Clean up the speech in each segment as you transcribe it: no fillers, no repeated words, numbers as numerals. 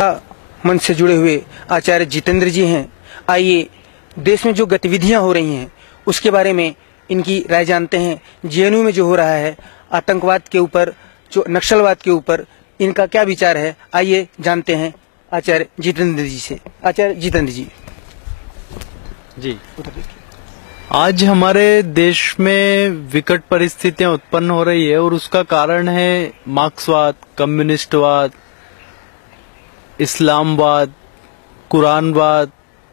शिक्षा मंच से जुड़े हुए आचार्य जितेंद्र जी हैं। आइए देश में जो गतिविधियां हो रही हैं उसके बारे में इनकी राय जानते हैं। जेएनयू में जो हो रहा है आतंकवाद के ऊपर, जो नक्सलवाद के ऊपर, इनका क्या विचार है, आइए जानते हैं आचार्य जितेंद्र जी से। आचार्य जितेंद्र जी जी, आज हमारे देश में विकट परिस्थितियां उत्पन्न हो रही है और उसका कारण है मार्क्सवाद, कम्युनिस्टवाद, इस्लामवाद, कुरानवाद,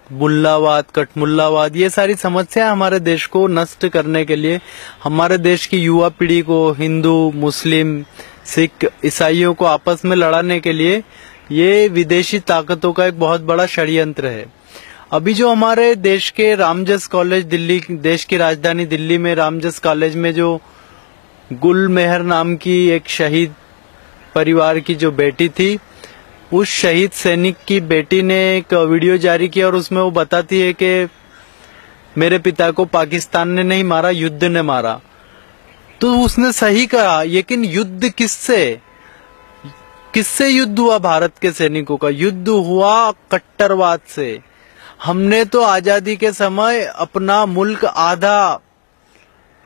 मुल्लावाद, कटमुल्लावाद। ये सारी समस्या हमारे देश को नष्ट करने के लिए, हमारे देश की युवा पीढ़ी को हिंदू, मुस्लिम, सिख, ईसाइयों को आपस में लड़ाने के लिए ये विदेशी ताकतों का एक बहुत बड़ा षड्यंत्र है। अभी जो हमारे देश के रामजस कॉलेज, दिल्ली, देश की राजधानी दिल्ली में रामजस कॉलेज में जो गुल मेहर नाम की एक शहीद परिवार की जो बेटी थी, उस शहीद सैनिक की बेटी ने एक वीडियो जारी किया और उसमें वो बताती है कि मेरे पिता को पाकिस्तान ने नहीं मारा, युद्ध ने मारा। तो उसने सही कहा, लेकिन युद्ध किससे युद्ध हुआ? भारत के सैनिकों का युद्ध हुआ कट्टरवाद से। हमने तो आजादी के समय अपना मुल्क आधा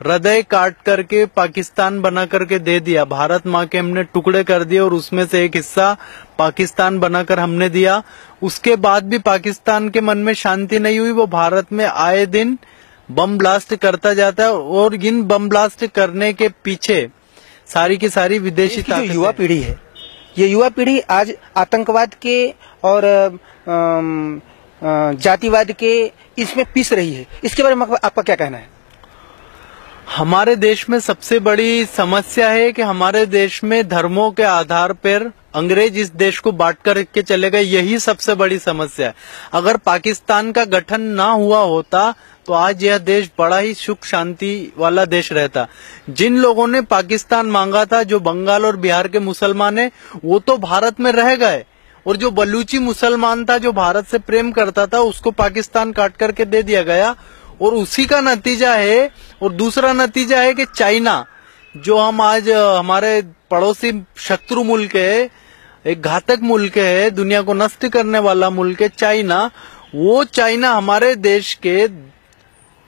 हृदय काट करके पाकिस्तान बना करके दे दिया। भारत माँ के हमने टुकड़े कर दिए और उसमें से एक हिस्सा पाकिस्तान बनाकर हमने दिया। उसके बाद भी पाकिस्तान के मन में शांति नहीं हुई। वो भारत में आए दिन बम ब्लास्ट करता जाता है और इन बम ब्लास्ट करने के पीछे सारी की सारी विदेशी ताकत। युवा पीढ़ी है, ये युवा पीढ़ी आज आतंकवाद के और जातिवाद के इसमें पिस रही है। इसके बारे में आपका क्या कहना है? हमारे देश में सबसे बड़ी समस्या है कि हमारे देश में धर्मों के आधार पर अंग्रेज इस देश को बांट कर के चले गए। यही सबसे बड़ी समस्या है। अगर पाकिस्तान का गठन ना हुआ होता तो आज यह देश बड़ा ही सुख शांति वाला देश रहता। जिन लोगों ने पाकिस्तान मांगा था, जो बंगाल और बिहार के मुसलमान है, वो तो भारत में रह गए, और जो बलूची मुसलमान था जो भारत से प्रेम करता था, उसको पाकिस्तान काट करके दे दिया गया। और उसी का नतीजा है। और दूसरा नतीजा है कि चाइना, जो हम आज हमारे पड़ोसी शत्रु मुल्क है, एक घातक मुल्क है, दुनिया को नष्ट करने वाला मुल्क है चाइना, वो चाइना हमारे देश के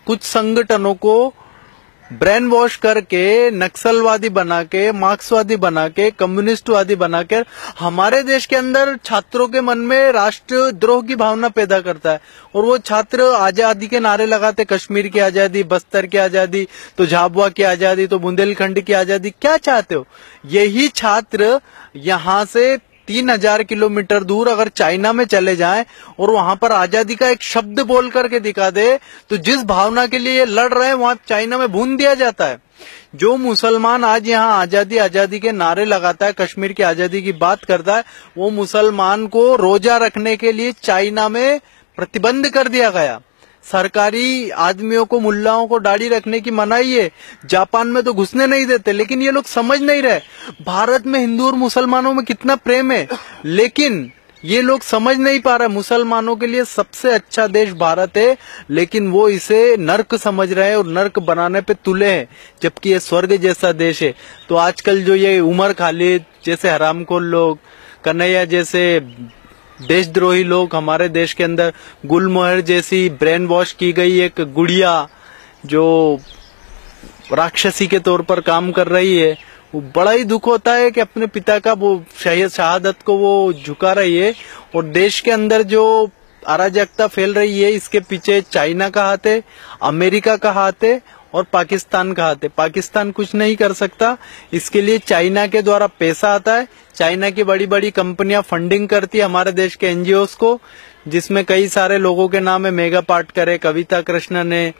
कुछ संगठनों को ब्रेन वॉश करके, नक्सलवादी बना के, मार्क्सवादी बना के, कम्युनिस्टवादी बनाकर हमारे देश के अंदर छात्रों के मन में राष्ट्रद्रोह की भावना पैदा करता है। और वो छात्र आजादी के नारे लगाते, कश्मीर की आजादी, बस्तर की आजादी, तो झाबुआ की आजादी, तो बुंदेलखंड की आजादी। क्या चाहते हो? यही छात्र यहाँ से 3000 किलोमीटर दूर अगर चाइना में चले जाएं और वहां पर आजादी का एक शब्द बोल करके दिखा दे, तो जिस भावना के लिए ये लड़ रहे हैं वहां चाइना में भून दिया जाता है। जो मुसलमान आज यहाँ आजादी आजादी के नारे लगाता है, कश्मीर की आजादी की बात करता है, वो मुसलमान को रोजा रखने के लिए चाइना में प्रतिबंध कर दिया गया। सरकारी आदमियों को, मुल्लाओं को दाढ़ी रखने की मनाही है। जापान में तो घुसने नहीं देते। लेकिन ये लोग समझ नहीं रहे भारत में हिंदू और मुसलमानों में कितना प्रेम है, लेकिन ये लोग समझ नहीं पा रहे। मुसलमानों के लिए सबसे अच्छा देश भारत है, लेकिन वो इसे नर्क समझ रहे हैं और नर्क बनाने पे तुले हैं, जबकि ये स्वर्ग जैसा देश है। तो आजकल जो ये उमर खालिद जैसे हरामखोर लोग, कन्हैया जैसे देशद्रोही लोग हमारे देश के अंदर, गुलमोहर जैसी ब्रेन वॉश की गई एक गुड़िया जो राक्षसी के तौर पर काम कर रही है, वो बड़ा ही दुख होता है कि अपने पिता का वो शहादत को वो झुका रही है। और देश के अंदर जो अराजकता फैल रही है, इसके पीछे चाइना का हाथ है, अमेरिका का हाथ है और पाकिस्तान का हाथ है। पाकिस्तान कुछ नहीं कर सकता, इसके लिए चाइना के द्वारा पैसा आता है। चाइना की बड़ी बड़ी कंपनियां फंडिंग करती है हमारे देश के एनजीओस को, जिसमें कई सारे लोगों के नाम है। मेगा पाटकर है, कविता कृष्णन है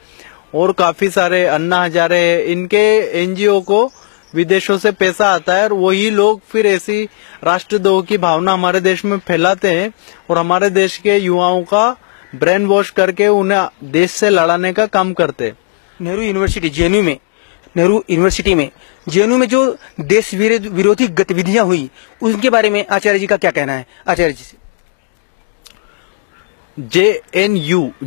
और काफी सारे, अन्ना हजारे है। इनके एनजीओ को विदेशों से पैसा आता है और वही लोग फिर ऐसी राष्ट्रद्रोह की भावना हमारे देश में फैलाते हैं और हमारे देश के युवाओं का ब्रेन वॉश करके उन्हें देश से लड़ाने का काम करते हैं। नेहरू यूनिवर्सिटी जेएनयू में, नेहरू यूनिवर्सिटी में जेएनयू में जो देश विरोधी गतिविधियां हुई, उनके बारे में आचार्य जी का क्या कहना है? आचार्य जी से।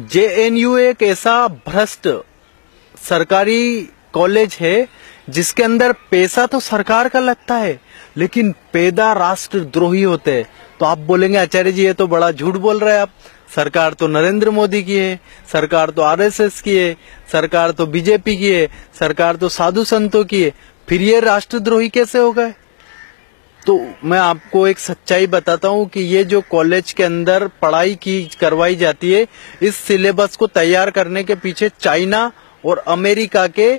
जेएनयू एक ऐसा भ्रष्ट सरकारी कॉलेज है जिसके अंदर पैसा तो सरकार का लगता है, लेकिन पैदा राष्ट्रद्रोही होते हैं। तो आप बोलेंगे आचार्य जी ये तो बड़ा झूठ बोल रहे हैं आप, सरकार तो नरेंद्र मोदी की है, सरकार तो आरएसएस की है, सरकार तो बीजेपी की है, सरकार तो साधु संतों की है, फिर ये राष्ट्रद्रोही कैसे हो गए? तो मैं आपको एक सच्चाई बताता हूँ कि ये जो कॉलेज के अंदर पढ़ाई की करवाई जाती है, इस सिलेबस को तैयार करने के पीछे चाइना और अमेरिका के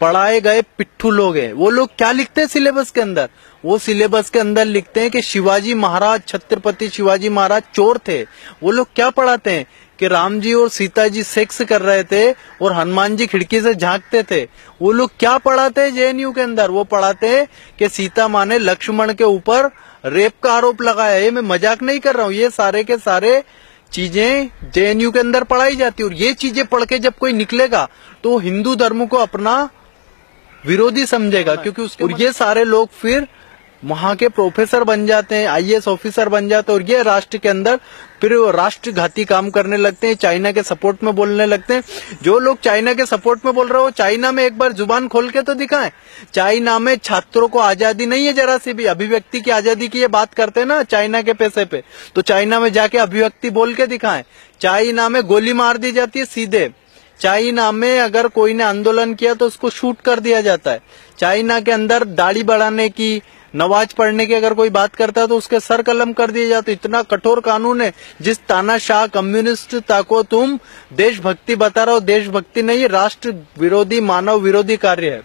पढ़ाए गए पिट्ठू लोग हैं। वो लोग क्या लिखते हैं सिलेबस के अंदर? वो सिलेबस के अंदर लिखते हैं कि शिवाजी महाराज, छत्रपति शिवाजी महाराज चोर थे। वो लोग क्या पढ़ाते हैं कि राम जी और सीता जी सेक्स कर रहे थे और हनुमान जी खिड़की से झांकते थे। वो लोग क्या पढ़ाते हैं जेएनयू के अंदर? वो पढ़ाते हैं कि सीता माँ ने लक्ष्मण के ऊपर रेप का आरोप लगाया है। मैं मजाक नहीं कर रहा हूँ, ये सारे के सारे चीजें जेएनयू के अंदर पढ़ाई जाती है। और ये चीजें पढ़ के जब कोई निकलेगा तो वो हिंदू धर्म को अपना विरोधी समझेगा, क्योंकि उसके और ये सारे लोग फिर वहां के प्रोफेसर बन जाते हैं, आईएएस ऑफिसर बन जाते हैं, और ये राष्ट्र के अंदर फिर राष्ट्रघाती काम करने लगते हैं, चाइना के सपोर्ट में बोलने लगते हैं। जो लोग चाइना के सपोर्ट में बोल रहे हो, चाइना में एक बार जुबान खोल के तो दिखाएं। चाइना में छात्रों को आजादी नहीं है जरा सी भी, अभिव्यक्ति की आजादी की ये बात करते हैं ना चाइना के पैसे पे, तो चाइना में जाके अभिव्यक्ति बोल के दिखाएं। चाइना में गोली मार दी जाती है सीधे। चाइना में अगर कोई ने आंदोलन किया तो उसको शूट कर दिया जाता है। चाइना के अंदर दाढ़ी बढ़ाने की, नमाज पढ़ने की अगर कोई बात करता है तो उसके सर कलम कर दिए जाते। इतना कठोर कानून है। जिस तानाशाह कम्युनिस्टता को तुम देशभक्ति बता रहे हो, देशभक्ति नहीं, राष्ट्र विरोधी, मानव विरोधी कार्य है।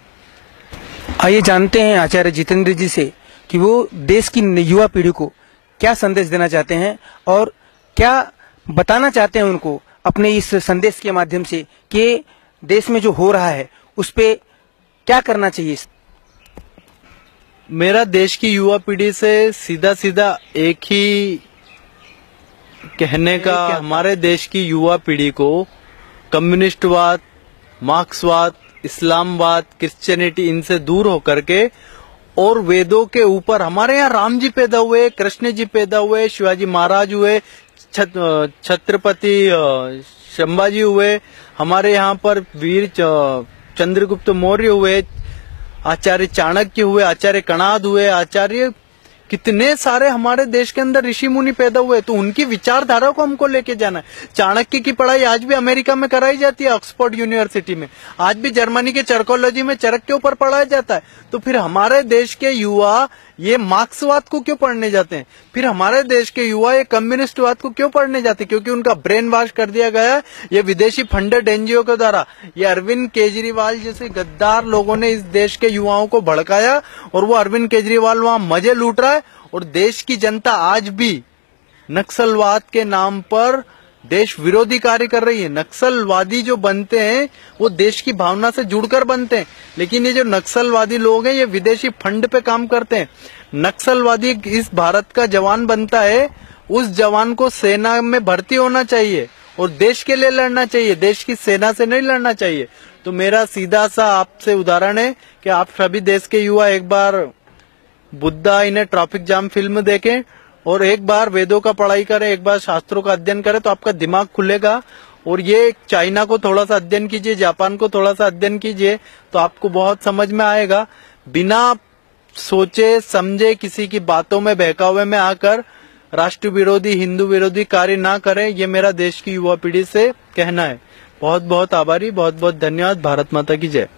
आइए जानते हैं आचार्य जितेंद्र जी से कि वो देश की युवा पीढ़ी को क्या संदेश देना चाहते हैं और क्या बताना चाहते हैं उनको अपने इस संदेश के माध्यम से कि देश में जो हो रहा है उस पे क्या करना चाहिए। मेरा देश की युवा पीढ़ी से सीधा सीधा एक ही कहने का, हमारे देश की युवा पीढ़ी को कम्युनिस्टवाद, मार्क्सवाद, इस्लामवाद, क्रिश्चियनिटी, इनसे दूर होकर के और वेदों के ऊपर, हमारे यहाँ राम जी पैदा हुए, कृष्ण जी पैदा हुए, शिवाजी महाराज हुए, छत्रपति संभाजी हुए, हमारे यहाँ पर वीर चंद्रगुप्त मौर्य हुए, आचार्य चाणक्य हुए, आचार्य कणाद हुए, आचार्य कितने सारे हमारे देश के अंदर ऋषि मुनि पैदा हुए। तो उनकी विचारधारा को हमको लेके जाना है। चाणक्य की पढ़ाई आज भी अमेरिका में कराई जाती है, ऑक्सफोर्ड यूनिवर्सिटी में। आज भी जर्मनी के चरकोलॉजी में चरक के ऊपर पढ़ाया जाता है। तो फिर हमारे देश के युवा ये मार्क्सवाद को क्यों पढ़ने जाते हैं? फिर हमारे देश के युवा ये कम्युनिस्टवाद को क्यों पढ़ने जाते हैं? क्योंकि उनका ब्रेन वॉश कर दिया गया है ये विदेशी फंडेड एनजीओ के द्वारा। ये अरविंद केजरीवाल जैसे गद्दार लोगों ने इस देश के युवाओं को भड़काया और वो अरविंद केजरीवाल वहां मजे लूट रहा है। और देश की जनता आज भी नक्सलवाद के नाम पर देश विरोधी कार्य कर रही है। नक्सलवादी जो बनते हैं वो देश की भावना से जुड़कर बनते हैं, लेकिन ये जो नक्सलवादी लोग हैं ये विदेशी फंड पे काम करते हैं। नक्सलवादी इस भारत का जवान बनता है, उस जवान को सेना में भर्ती होना चाहिए और देश के लिए लड़ना चाहिए, देश की सेना से नहीं लड़ना चाहिए। तो मेरा सीधा सा आपसे उदाहरण है कि आप सभी देश के युवा एक बार बुद्धा इन ए ट्रैफिक जाम फिल्म देखें और एक बार वेदों का पढ़ाई करें, एक बार शास्त्रों का अध्ययन करें, तो आपका दिमाग खुलेगा। और ये चाइना को थोड़ा सा अध्ययन कीजिए, जापान को थोड़ा सा अध्ययन कीजिए, तो आपको बहुत समझ में आएगा। बिना सोचे समझे किसी की बातों में बहकावे में आकर राष्ट्र विरोधी, हिंदू विरोधी कार्य ना करें, ये मेरा देश की युवा पीढ़ी से कहना है। बहुत बहुत आभारी, बहुत बहुत धन्यवाद। भारत माता की जय।